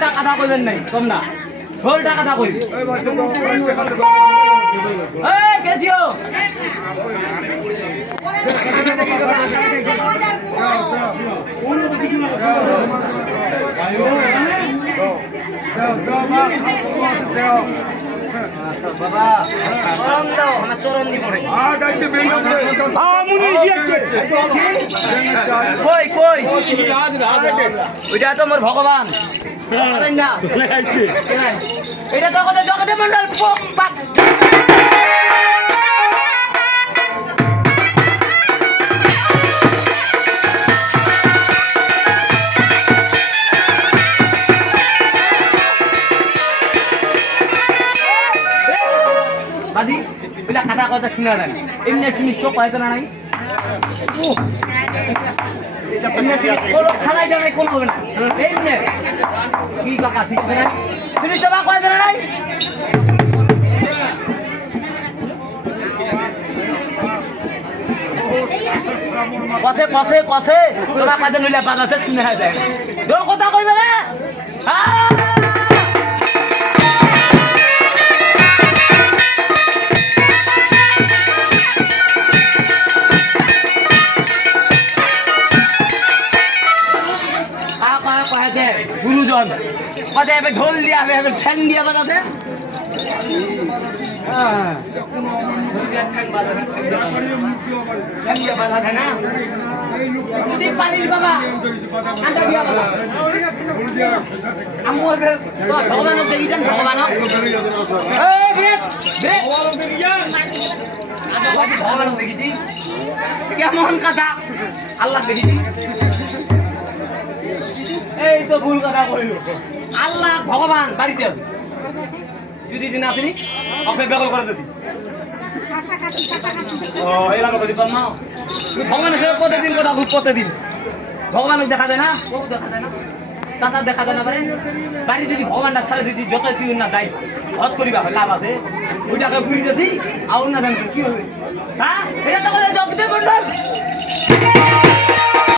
কইবেন নাই কম না। ষোলটা কথা কইবি। তো আচ্ছা বাবা চরণ দাও আমার চরণ দি পড়ে আ যাচ্ছে বেঙ্গল আমুনি যাচ্ছে কই? কই ওইটা তো মোর ভগবান। না। লাগাইছে এটা তো কথা জগতে মন্ডল বাদি বিলা কথা কথা শুনা নাই এমনি শুনিস তো না নাই? কথে জানাই কোনো হবে না। এমনি কি কাকা ঠিক আছে না? তুমি তো বা কয়তো নাই পথে পথে পথে। তোরা কাজে নইলে বাজাতে শুনে হয়ে যায় তোর কথা কইবে আহ! গুরুজন। এবার ঢোল দিয়া হবে এবার ঠ্যাং দিয়া বাজাতে। হ্যাঁ। ভগবানক দেখি ভগবানক দেখিছি। কেমন কথা? আল্লাহ দেখিছি। এই তো ভুল কথা কইল। আল্লাহ ভগবান বাড়িতে আছে। যদি দিন আসেনি ওকে বেগল করে দিতি ও এলাকা করি কর না ভগবানের সাথে প্রতিদিন কথা প্রতিদিন। ভগবানকে দেখা যায় না ও দেখা যায় না তাতা দেখা যায় না পারে বাড়ি যদি ভগবানটা ছাড়া যদি যত তুই না যাই হত করিবা লাভ আছে। ওইটাকে ঘুরি যদি আর না জানতো কি হবে? হ্যাঁ? এটা তো জগদে মন্ডল